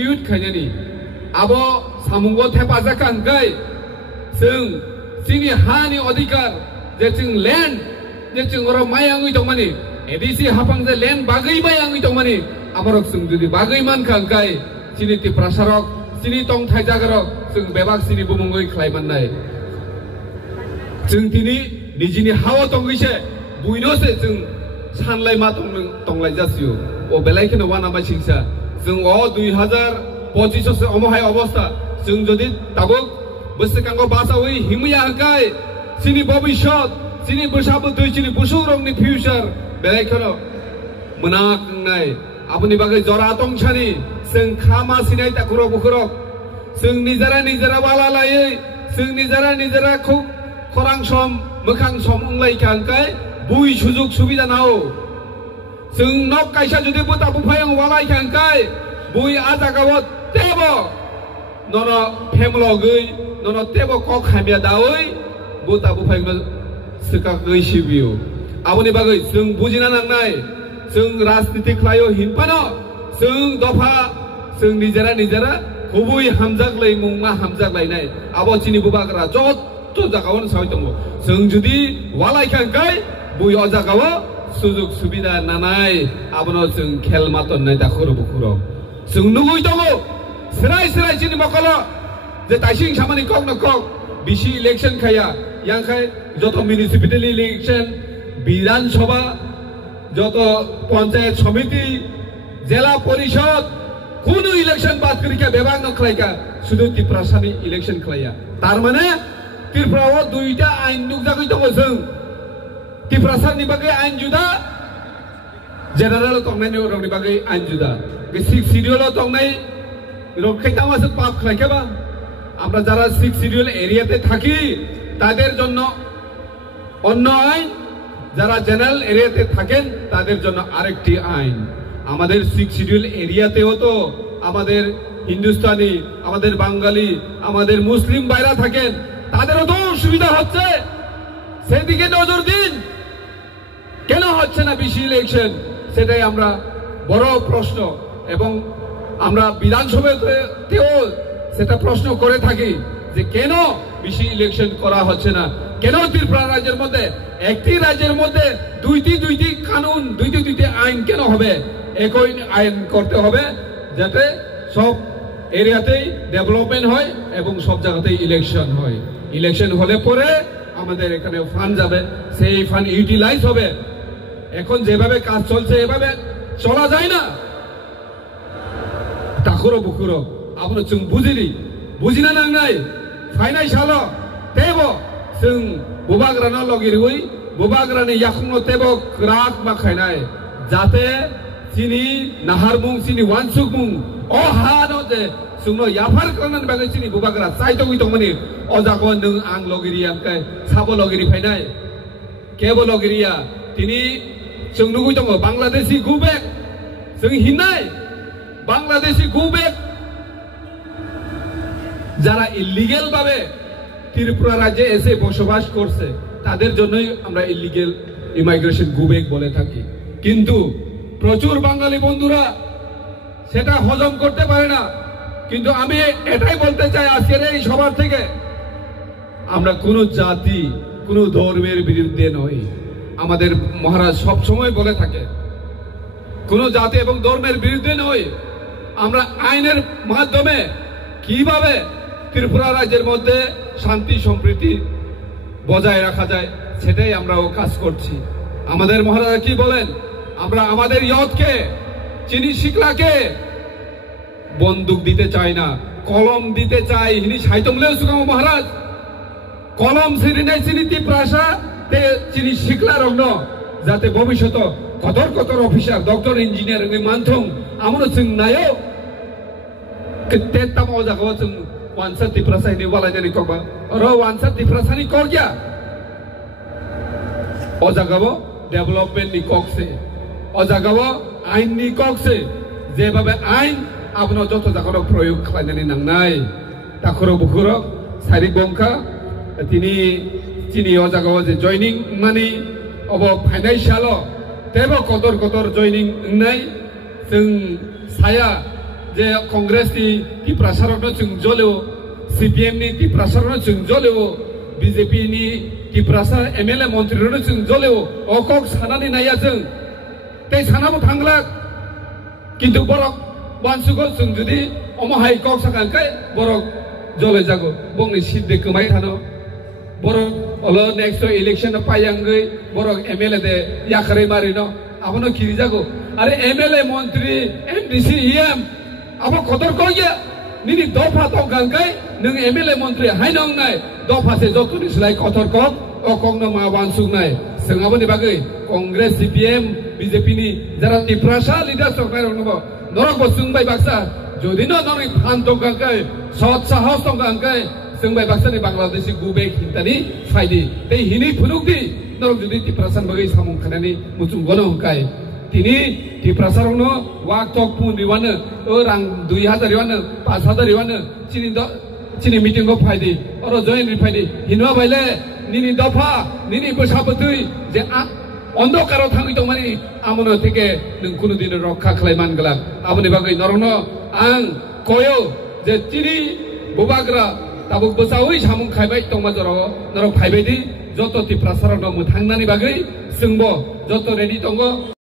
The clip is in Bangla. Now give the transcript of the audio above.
युथ खायनि आबो सामुंगो थेपाजा कांगाय जों जोंनि हानि अधिकार जे जों लेन्ड जे जों र मायांगै दंमानि एडिसि हाफांजे लेन्ड बागै मायांगै दंमानि आमरक जों जुदि बागै मान कांगाय सिनि तिप्रासारक सिनि तं थाइजागरक जों बेबाक सिनि बुमुंगै खालायमाननाय जों दिनै निजिनि हावा दंगैसे बुइनोसे जों सानलाय मा दंलाय जासियो ओ बेलायखौनो वाना मासिंसा जों 2025 अमहाय अवस्था जों যদি তাবো বসকাঙ্গ বাসাওই হিমিয়া হাকাই সিনি ভবিষ্যৎ সিনি বসাবো দুই সিনি বুসুরংনি ফিউচার বেলাইখনো মনাকনাই আপনি বাগै জরা তংছানি जों खामा सिनाय ताखुरो बुखुरो जों निजारा वाला लायै जों निजारा खरां सम मोखां सम उंलायखांखाय बुइ सुजुग सुबिदा नाव जों नक कायसा जुदि बुता बुफायं वालायखांखाय बुइ आजागावत तेबो ननो फेमलगै ननो तेबो कक खामिया दावै बुता बुफायं सका गैसिबियो आबनि बागै जों बुजिना नांनाय जों राजनीति खायो हिनपानो जों दफा जों निजारा गुबै हामजागलाय मुंमा हामजागलायनाय आबो चिनि बुबाग्रा जत जागावन सावै दङ जों जुदि वालायखांखाय बुइ अजागाव सुजुग सुबिदा नानाय आबनो जों खेल मातननाय दाखुरो बुखुरो जों नुगै दङ सेराय चिनि मकलो जे ताइसिं सामानि कक न कक बिसि इलेक्शन खाया यांखाय যত মিউনিসিপ্যালিটি ইলেকশন বিধানসভা যত পঞ্চায়েত সমিতি জেলা পরিষদ কোন ইলেকশন বাদ করিকা বিভাগ নখলাইকা শুধু ত্রিপুরাসানি ইলেকশন খায়া তার মানে ত্রিপুরাও দুইটা আইন নুকজাগৈ দङ जों ত্রিপুরাসানি বাগै আইন जुदा জেনারেল তংনাইনি রংनि বাগै আইন जुदा সিক্স শিডিউল তংনাই রক্ষাইতামাসে পাপ খাইকাবা আমরা যারা সিক্স শিডিউল এরিয়াতে থাকি তাদের জন্য অন্য আইন যারা জেনারেল এরিয়াতে থাকেন তাদের জন্য আরেকটি আইন আমাদের সিক্স শিডিউল এরিয়াতেও তো আমাদের হিন্দুস্তানি আমাদের বাঙালি আমাদের মুসলিম ভাইরা থাকেন তাদেরও তো সুবিধা হচ্ছে সেদিকে নজর দিন কেন হচ্ছে না বিসি ইলেকশন সেটাই আমরা বড় প্রশ্ন এবং আমরা বিধানসভাতেও সেটা প্রশ্ন করে থাকি যে কেন বিসি ইলেকশন করা হচ্ছে না কেন ত্রিপুরা রাজ্যের মধ্যে একটি রাজ্যের মধ্যে দুইটি কানুন দুইটি আইন কেন হবে একই আইন করতে হবে যাতে সব এরিয়াতেই ডেভেলপমেন্ট হয় এবং সব জায়গাতেই ইলেকশন হয় ইলেকশন হলে পরে আমাদের এখানে ফান্ড যাবে সেই ফান্ড ইউটিলাইজ হবে এখন যেভাবে কাজ চলছে এভাবে চলা যায় না তাকুরো বুকুরো আপনার जों বুঝিনা নাংনাই फाइनान्सियल तेबो जों बुबाग्राना लगिरगै बुबाग्रानि याखुंनो तेबो क्राक माखायनाय जाते सिनि नाहारमुं सिनि वानसुकमुं अ हानो जे जोंनो याफार खालामनानै बागै सिनि बुबाग्रा चाइदोंगै दंमोनि अजागो नों आं लगिरिया काय साबो लगिरि फायनाय केबो लगिरिया तिनि जों नुगै दङ बांलादेशी गुबेक जों हिनाय बांलादेशी गुबेक যারা ইলিগেল ভাবে ত্রিপুরা রাজ্যে এসে বসবাস করছে তাদের জন্যই আমরা ইলিগেল ইমিগ্রেশন গুবেক বলে থাকি কিন্তু প্রচুর বাঙালি বন্ধুরা সেটা হজম করতে পারে না কিন্তু আমি এটাই বলতে চাই আজকের এই সভা থেকে আমরা কোনো জাতি কোনো ধর্মের বিরুদ্ধে নই আমাদের মহারাজ সব সময় বলে থাকে কোনো জাতি এবং ধর্মের বিরুদ্ধে নই আমরা আইনের মাধ্যমে কিভাবে ত্রিপুরা রাজ্যের মধ্যে শান্তি সম্প্রীতি বজায় রাখা যায় সেটাই আমরাও কাজ করছি আমাদের মহারাজ কি বলেন আমরা আমাদের ইয়তকে চিনি শিকলাকে বন্দুক দিতে চাই না কলম দিতে চাই হিনি সাইতমলেও সুগাম মহারাজ কলম সিরিনাই চিনি ত্রিপুরাসা তে চিনি শিকলা রংন যাতে ভবিষ্যৎ কতর অফিসার ডক্টর ইঞ্জিনিয়ার মানথং আমরা जों নায়ো কেতে তাম অজাগাও जों वानसा ত্রিপুরাসানি वालायनानै कबा र वानसा ত্রিপুরাসানি करगिया अजागाव डेभलपमेंट नि कक्से अजागाव आइन नि कक्से जेभाबे आइन आपनो जत जागाव प्रयोग खालायनानै नांनाय ताखुरो बुखुरो सारि बंखा तिनि अजागाव जे जॉइनिंग मानि अब फाइनान्सियल तेबो कदर जॉइनिं नाय जों साया जे कांग्रेस नि टिप्रासारावनो जों जलेवो CPM नि टिप्रासारावनो जों जलेवो BJP नि टिप्रासार MLA मन्त्रियावनो जों जलेवो अकक सानानै नाया जों ते सानाबो थांला किन्तु बरक वानसुखौ जों जुदि अमहाय कक साखांखाय बरक जले जागो बंनि सिद्धे कमाय थानो बरक अलो नेक्स्ट इलेक्शन पायांगै बरक MLA दे याखरै मारिनो आबनो खिरि जागो अरे MLA मंत्री MDC EM अब कदर गया निनि दफा तो गांगै नों MLA मंत्री हाइनंग नाय दफा से जतुनि सिलाय कथर कक अकंनो मा वानसुक नाय जोंहाबोनि बागै कांग्रेस CPM BJP नि जारा टिप्रासा लिडार सरकार नबो नरक बसुंबाय बाक्सा যদি না নরই ফান তো গাंगै সৎ সাহস তো गांगै जोंबाय बाक्सानि बांलादेशी गुबे हिंतानि फायदि ते हिनि फुनुकदि नरक जुदि टिप्रासान बागै सामुं खानानि मुचुं गनो हकाय तिनी टिप्रासारावनो वाक टक पुनिवानो रां 2000 वानो 5000 वानो चिनि मीटिंग को फायदि और जयन फायदि हिनवा बायले निनि दफा निनि बोसाबोतै जे अन्धकार थाङै दंमानि आमनो थेके नों कुनु दिन रक्षा खालायमान गला आबनि बागै नरनो आं कयो जे तिनि बुबाग्रा ताबु बोसावै सामुं खायबाय दंमा जरो नरक फायबायदि जत टिप्रासारावनो थांनानि बागै जोंबो जत रेडि दंगो